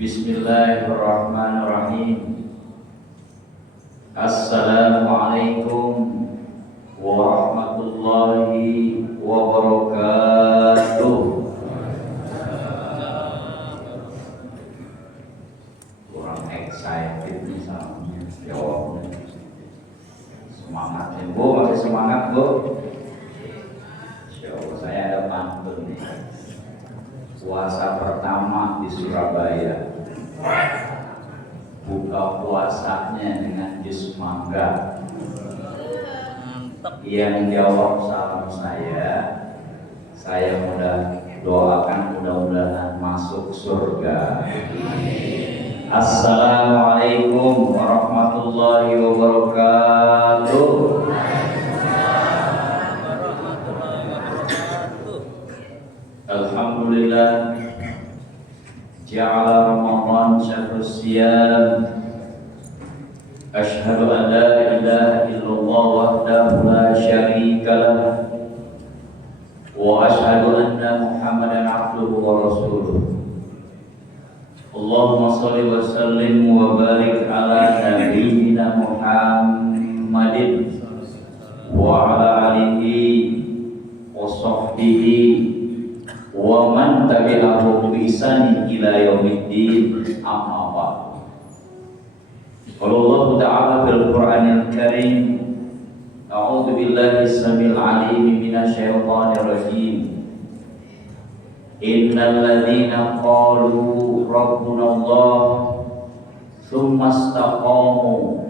Bismillahirrahmanirrahim. Assalamualaikum warahmatullahi wabarakatuh. Kurang excited nih sama jawabnya. Semangat ya Bu, masih semangat Bu. Insyaallah saya ada pantun nih. Puasa pertama di Surabaya, buka puasanya dengan jus mangga. Yang jawab salam saya doakan mudah-mudahan masuk surga. Assalamualaikum warahmatullahi wabarakatuh. Alhamdulillah, ja'ala Ramadan syahrus siyam. Asyhadu an la ilaha illallah wahdahu la syarika lah, wa asyhadu anna Muhammadan abduhu wa rasuluh. Allahumma shalli wa sallim wa barik ala nabiyyina Muhammadin wa ala alihi wa sahbihi wa man tabi'ahum bi ihsanin ila yaumiddin, amma ba'd. Qala Allah Ta'ala fil Qur'anil Karim, a'udzu billahi samil 'alim minasy syaithanir rajim. Innal ladzina qalu rabbuna Allah tsumma istaqamu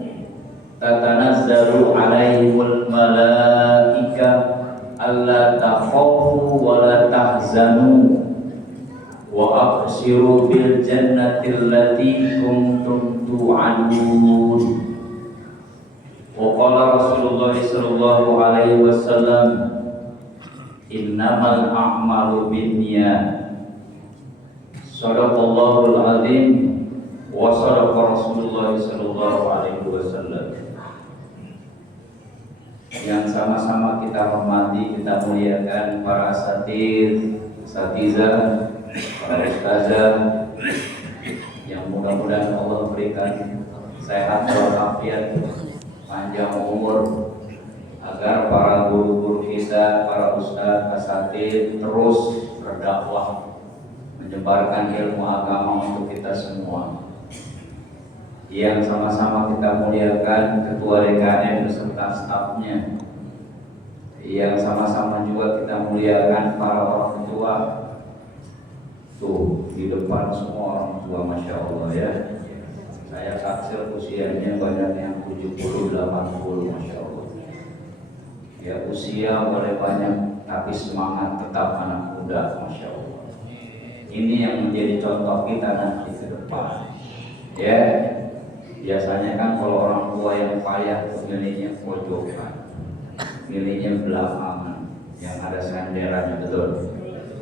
tatanazzalu 'alaihimul malaika alla takhafu wa la tahzanu wa abshiru bil jannati allati kuntum tu'adun. Wa qala Rasulullah sallallahu alaihi wasallam, innamal a'malu binniyat. Shadaqallahul azim wa shadaqa Rasulullah sallallahu alaihi wasallam. Yang sama-sama kita hormati, kita muliakan para asatidz, asatizah, para ustazah, yang mudah-mudahan Allah berikan sehat walafiat, panjang umur, agar para guru-guru kita, para ustaz, asatidz terus berdakwah, menyebarkan ilmu agama untuk kita semua. Yang sama-sama kita muliakan Ketua DKM beserta stafnya, yang sama-sama juga kita muliakan para orang tua. Tuh di depan semua orang tua, masya Allah ya. Saya taksir usianya banyak yang 70, 80, masya Allah. Ya usia boleh banyak, tapi semangat tetap anak muda, masya Allah. Ini yang menjadi contoh kita nanti ke depan. Ya. Biasanya kan kalau orang tua yang payah milihnya pojokan, milihnya belakangan, yang ada senderannya, betul.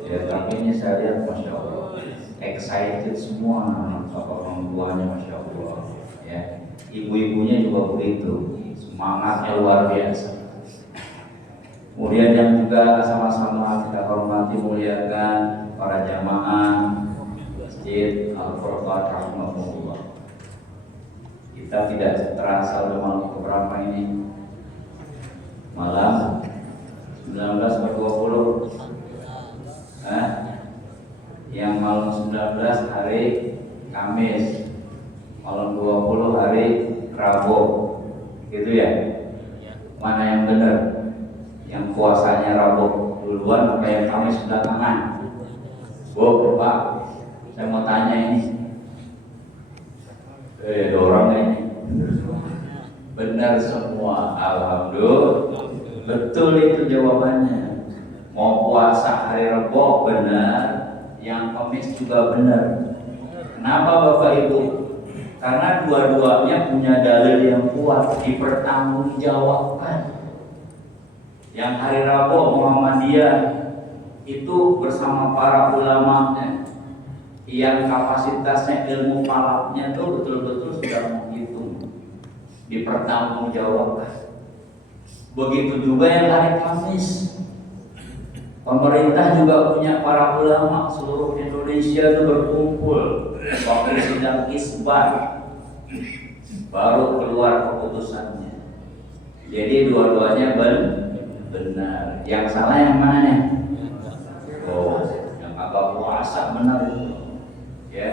Ya, tapi ini saya lihat masya Allah, excited semua orang tuanya, masya Allah. Ya, ibu-ibunya juga begitu, semangatnya luar biasa. Kemudian yang juga sama-sama kita hormati, muliakan para jamaah Masjid Al-Furqan rahimahullah. Kita tidak terasa udah malam keberapa ini? Malam 19 atau 20? Yang malam 19 hari Kamis, malam 20 hari Rabu, gitu ya? Mana yang benar? Yang puasanya Rabu duluan apa yang Kamis belakangan? Bu, Pak, saya mau tanya ini. Orang ini benar semua, alhamdulillah. Betul itu jawabannya. Mau puasa hari Rabu benar, yang Kamis juga benar. Kenapa Bapak Ibu? Karena dua-duanya punya dalil yang kuat, dipertanggungjawabkan. Yang hari Rabu Muhammadiyah itu bersama para ulamanya, yang kapasitasnya ilmu falaknya itu betul-betul sudah menghitung, dipertanggungjawabkan. Begitu juga yang hari Kamis, Pemerintah juga punya para ulama, seluruh Indonesia itu berkumpul waktu sidang isbat, baru keluar keputusannya. Jadi dua-duanya benar. Yang salah yang mana nih? Oh, yang agak puasa benar itu. Ya,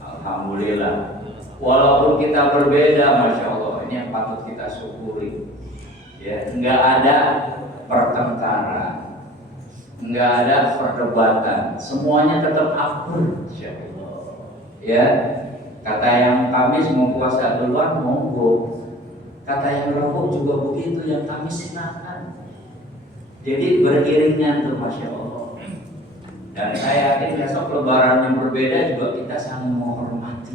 alhamdulillah. Walaupun kita berbeda, masya Allah, ini yang patut kita syukuri. Ya, nggak ada pertengkaran, nggak ada perdebatan, semuanya tetap akur, insya Allah. Ya, kata yang Kamis mau puasa duluan, monggo. Kata yang Rabu juga begitu, yang Kamis silakan. Jadi beriringan tuh, masya Allah. Dan saya yakin besok lebaran yang berbeda juga kita saling menghormati.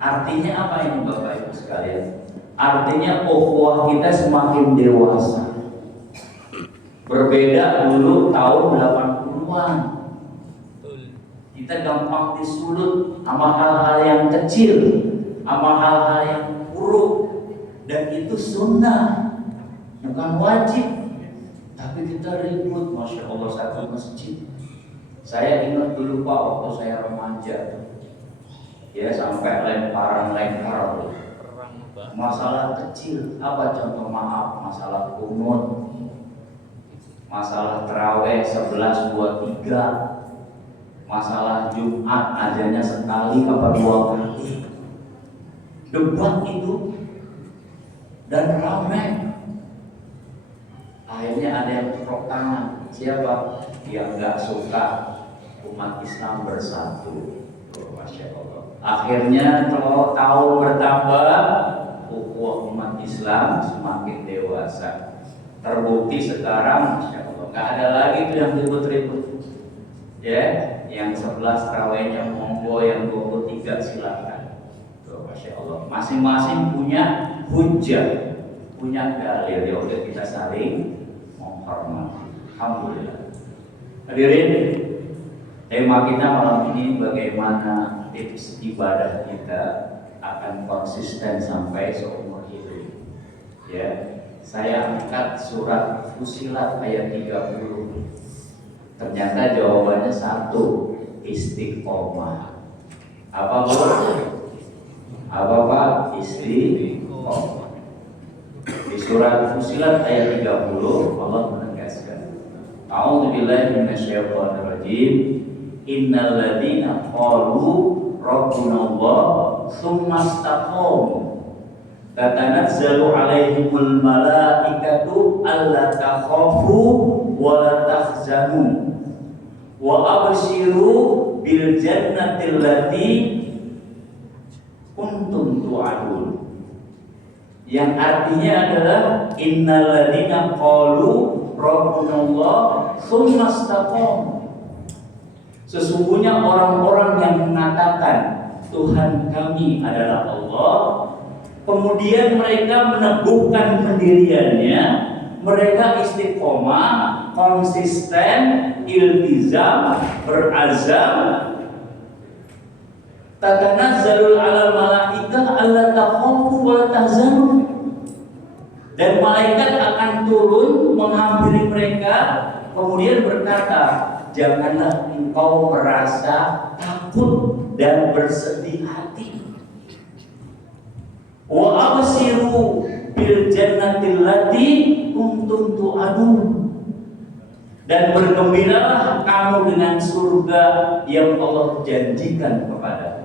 Artinya apa ini Bapak Ibu sekalian? Artinya ukhuwah kita semakin dewasa. Berbeda dulu tahun 80-an. Kita gampang disulut sama hal-hal yang kecil, sama hal-hal yang buruk. Dan itu sunnah, bukan wajib. Tapi kita ribut, masya Allah, satu masjid. Saya ingat dulu Pak, waktu saya remaja, ya sampai lempar masalah kecil. Apa contoh? Maaf, masalah kunut, masalah terawih 11-23, masalah Jumat azannya sekali apa 2 kali. Debat itu dan ramai. Akhirnya ada yang tepuk tangan. Siapa? Yang nggak suka umat Islam bersatu. Masya Allah. Akhirnya kalau tahun bertambah, ukhuwah umat Islam semakin dewasa. Terbukti sekarang, masya Allah, nggak ada lagi tuh yang ribut-ribut. Ya, yang 11 terawihnya monggo, yang 23 silakan. Tuh, masya Allah. Masing-masing punya hujah, punya dalil. Ya udah, kita saling menghormati. Alhamdulillah. Hadirin, tema kita malam ini bagaimana tips ibadah kita akan konsisten sampai seumur hidup. Ya, saya angkat surat Fussilat ayat 30. Ternyata jawabannya satu, istiqomah. Apa Bu? Apa Pak? Istiqomah. Di surat Fussilat ayat 30 Allah menegaskan, A'udzubillahi minasyaitonir rajim. Innal ladzina qalu rabbunallah tsumma istaqamu tatanazzalu 'alaihimul malaikatu alla takhafu wa la tahzanu wa abshiru bil jannati allati kuntum tu'adun. Yang artinya adalah innal ladzina qalu rabbunallah tsumma istaqamu. Sesungguhnya orang-orang yang mengatakan Tuhan kami adalah Allah, kemudian mereka meneguhkan pendiriannya, mereka istiqomah, konsisten, iltizam, berazam. Tatanazzalul 'alal malaikah alla takhafu wa la tahzanu. Dan malaikat akan turun menghampiri mereka, kemudian berkata, janganlah engkau merasa takut dan bersedih hati. Wa absiru bil jannati allati kuntum tu'adun. Dan bergembiralah kamu dengan surga yang Allah janjikan kepadamu.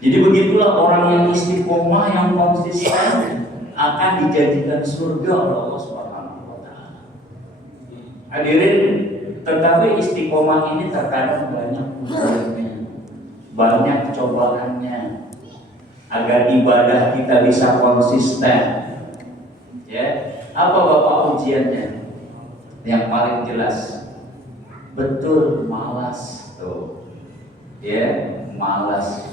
Jadi begitulah orang yang istiqomah, yang konsisten akan dijanjikan surga oleh Allah Subhanahu wa taala. Hadirin, tetapi istiqomah ini terkadang banyak ujiannya, banyak cobaannya. Agar ibadah kita bisa konsisten. Ya, apa Bapak ujiannya? Yang paling jelas, betul, malas tuh. Ya, malas.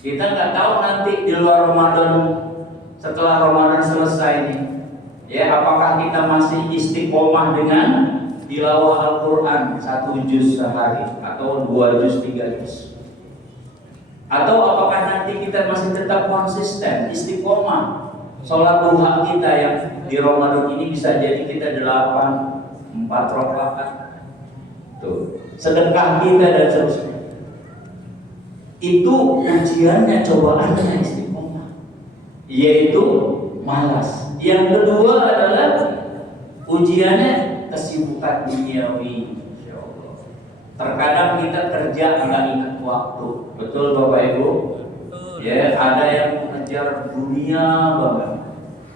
Kita nggak tahu nanti di luar Ramadan, setelah Ramadan selesai nih, ya apakah kita masih istiqomah dengan tilawah Al-Quran 1 juz sehari atau 2 juz, 3 juz, atau apakah nanti kita masih tetap konsisten istiqomah Sholat duha kita yang di Ramadan ini bisa jadi kita 4 rakaat. Tuh, sedekah kita dan seterusnya. Itu ujiannya, cobaannya istiqomah, yaitu malas. Yang kedua adalah ujiannya kesibukan duniawi. Terkadang kita kerja nggak ingat waktu. Betul Bapak Ibu? Ya, ada yang mengejar dunia banget.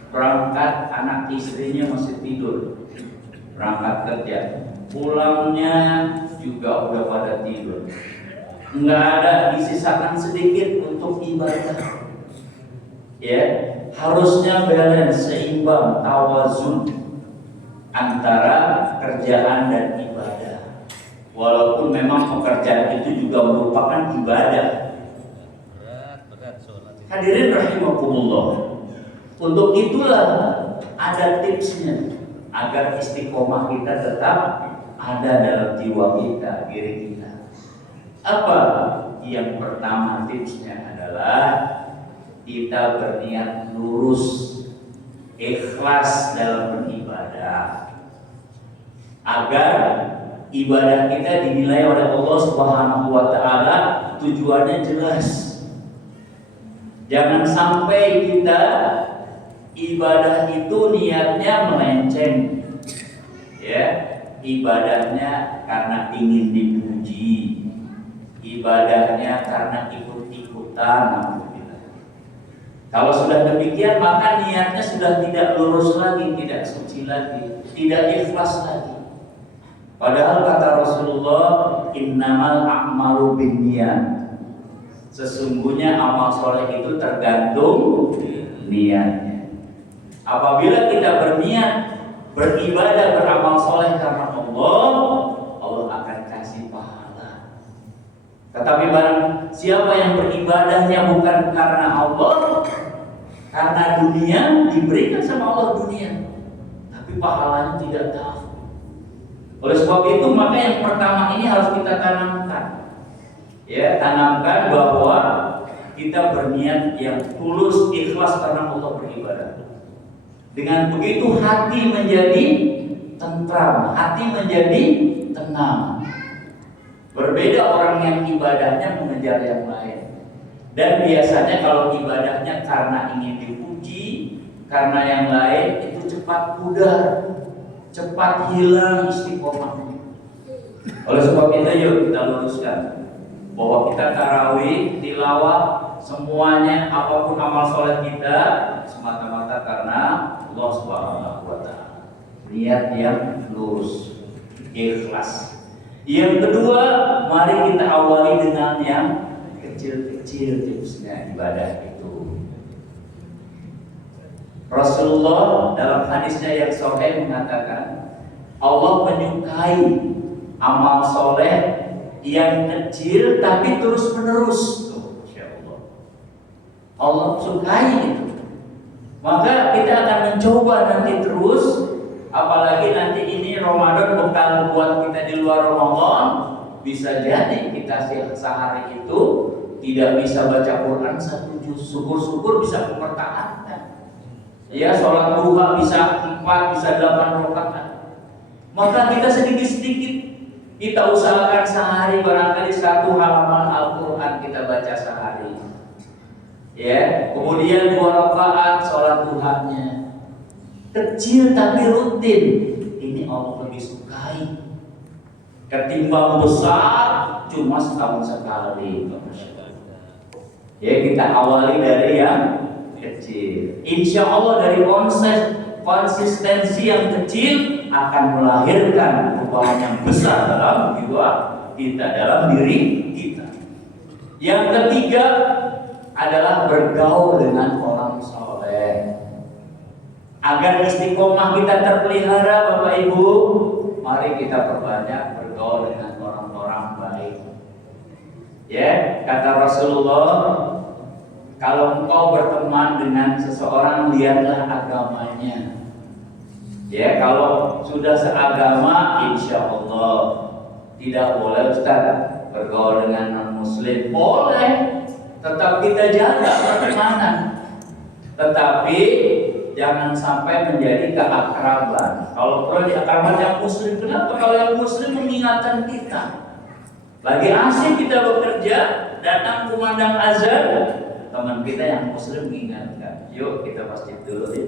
Berangkat, anak istrinya masih tidur. Berangkat kerja, pulangnya juga udah pada tidur. Nggak ada disisakan sedikit untuk ibadah. Ya, harusnya balance, seimbang, tawazun antara kerjaan dan ibadah. Walaupun memang pekerjaan itu juga merupakan ibadah. Hadirin rahimakumullah. Untuk itulah ada tipsnya agar istiqomah kita tetap ada dalam jiwa kita, diri kita. Apa? Yang pertama tipsnya adalah kita berniat lurus, ikhlas dalam beribadah, agar ibadah kita dinilai oleh Allah Subhanahu wa taala tujuannya jelas. Jangan sampai kita ibadah itu niatnya melenceng. Ya, ibadahnya karena ingin dipuji, ibadahnya karena ikut-ikutan. Kalau sudah demikian, maka niatnya sudah tidak lurus lagi, tidak suci lagi, tidak ikhlas lagi. Padahal kata Rasulullah, innamal a'malu binniyat. Sesungguhnya amal soleh itu tergantung niatnya. Apabila kita berniat beribadah, beramal soleh karena Allah, Allah akan kasih pahala. Tetapi barang siapa yang beribadahnya bukan karena Allah, karena dunia, diberikan sama Allah dunia, tapi pahalanya tidak tahu. Oleh sebab itu, maka yang pertama ini harus kita tanamkan. Ya, tanamkan bahwa kita berniat yang tulus, ikhlas karena Allah beribadah. Dengan begitu hati menjadi tentram, hati menjadi tenang. Berbeda orang yang ibadahnya mengejar yang lain. Dan biasanya kalau ibadahnya karena ingin dipuji, karena yang lain, itu cepat pudar, cepat hilang istiqomahnya. Oleh sebab itu, yuk kita luruskan bahwa kita tarawih, tilawah, semuanya apapun amal soleh kita semata-mata karena Allah Subhanahu wa taala. Niat yang lurus, ikhlas. Yang kedua, mari kita awali dengan yang kecil-kecil tipsnya ibadah itu. Rasulullah dalam hadisnya yang sahih mengatakan, Allah menyukai amal soleh yang kecil tapi terus menerus. Allah sukai itu. Maka kita akan mencoba nanti terus, apalagi nanti ini Ramadan bekal buat kita di luar Ramadan. Bisa jadi kita sehari itu tidak bisa baca Quran 1 juz, syukur-syukur bisa mempertahankan. Ya, sholat duha bisa 4, bisa 8 rakaat. Maka kita sedikit-sedikit kita usahakan sehari barangkali 1 halaman Al-Quran kita baca sehari. Ya, kemudian 2 rakaat sholat duhanya. Kecil tapi rutin. Ini Allah lebih sukai ketimbang besar cuma setahun sekali. Ya, kita awali dari yang kecil. Insya Allah dari konsistensi yang kecil akan melahirkan perubahan yang besar dalam jiwa kita, dalam diri kita. Yang ketiga adalah bergaul dengan orang soleh. Agar istiqomah kita terpelihara, Bapak Ibu, mari kita perbanyak bergaul dengan orang-orang baik. Ya, kata Rasulullah, kalau engkau berteman dengan seseorang, lihatlah agamanya. Ya, kalau sudah seagama, insya Allah tidak boleh Ustaz bergaul dengan non-muslim. Boleh, tetap kita jaga pertemanan. Tetapi jangan sampai menjadi keakraban. Kalau perlu diakraban yang muslim, kenapa? Kalau yang muslim mengingatkan kita, lagi asik kita bekerja, datang kumandang azan, teman kita yang muslim mengingatkan, yuk kita masjid dulu ya.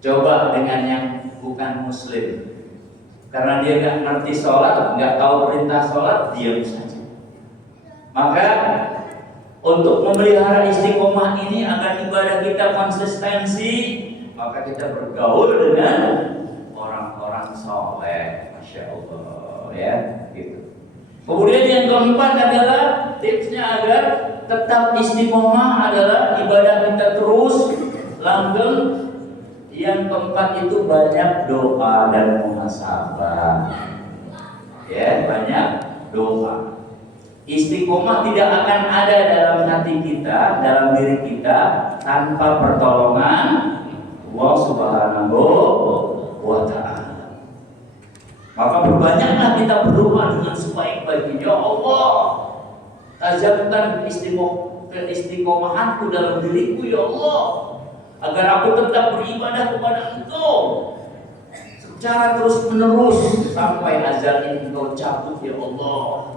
Coba dengan yang bukan muslim, karena dia nggak ngerti sholat, nggak tahu perintah sholat, diam saja. Maka untuk memelihara istiqomah ini agar ibadah kita konsistensi, maka kita bergaul dengan orang-orang soleh, masya Allah, ya, gitu. Kemudian yang keempat adalah tipsnya agar tetap istiqomah adalah ibadah kita terus langgeng. Yang keempat itu banyak doa dan muhasabah, ya, banyak doa. Istiqomah tidak akan ada dalam hati kita, dalam diri kita tanpa pertolongan Allah Subhanahu wa Ta'ala. Maka berbanyaklah kita berdoa dengan sebaik-baiknya. Ya Allah, tajamkan istiqomahanku dalam diriku ya Allah, agar aku tetap beribadah kepada Engkau secara terus menerus sampai azal ini Engkau cabut ya Allah.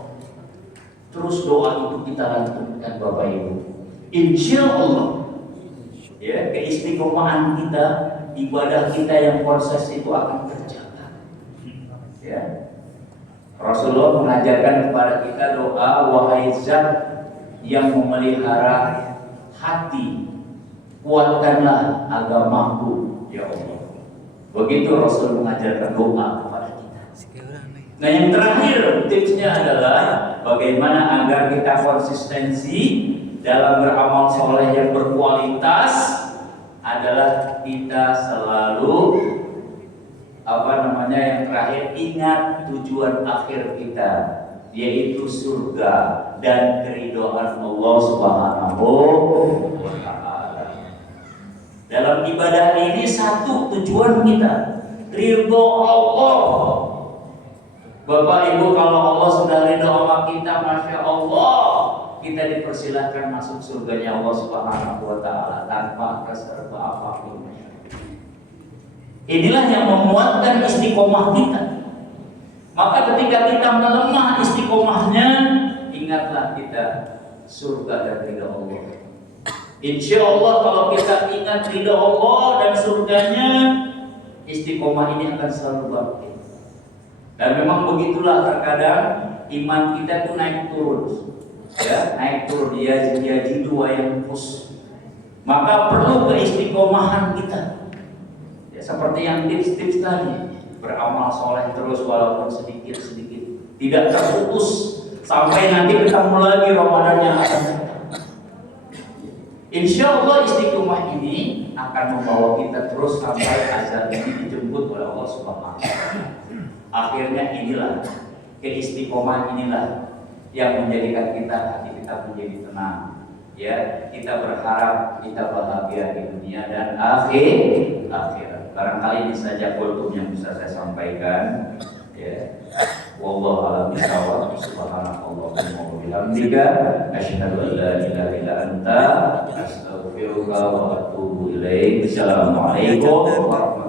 Terus doa itu kita lanjutkan Bapak Ibu. Insya Allah, ya, keistiqomahan kita, ibadah kita yang proses itu akan terjaga. Ya, Rasulullah mengajarkan kepada kita doa, wahai Zat yang memelihara hati, kuatkanlah agamaku ya Allah. Begitu Rasul mengajarkan doa kepada kita. Nah, yang terakhir tipsnya adalah bagaimana agar kita konsistensi dalam beramal soleh yang berkualitas adalah kita selalu yang terakhir, ingat tujuan akhir kita, yaitu surga dan keridhaan Allah Subhanahu wa Ta'ala. Dalam ibadah ini satu tujuan kita, ridho Allah. Bapak Ibu, kalau Allah sudah ridho sama kita, masya Allah, kita dipersilahkan masuk surganya Allah Subhanahu wa Ta'ala tanpa reserva apapun. Inilah yang memuatkan istiqomah kita. Maka ketika kita melemah istiqomahnya, ingatlah kita surga dan ridha Allah. Insya Allah kalau kita ingat ridha Allah dan surganya, istiqomah ini akan selalu bangkit. Dan memang begitulah terkadang iman kita tuh naik turun, ya, naik turun, ya jadi dua yang pus. Maka perlu keistiqomahan kita, ya, seperti yang tips-tips tadi, beramal soleh terus walaupun sedikit-sedikit, tidak terputus sampai nanti ketemu lagi Ramadan yang akan datang. Insya Allah istiqomah ini akan membawa kita terus sampai azan ini dijemput oleh Allah Subhanahu wa Ta'ala. Akhirnya inilah keistiqomahan inilah yang menjadikan kita, hati kita menjadi tenang, ya, kita berharap kita bahagia di dunia dan akhirat. Barangkali ini saja kultum yang bisa saya sampaikan, ya. Wallahu a'lam bishawab. Subhanakallahumma wa bihamdika asyhadu an la ilaha illa anta astaghfiruka wa atubu ilaik. Assalamualaikum warahmatullahi wabarakatuh.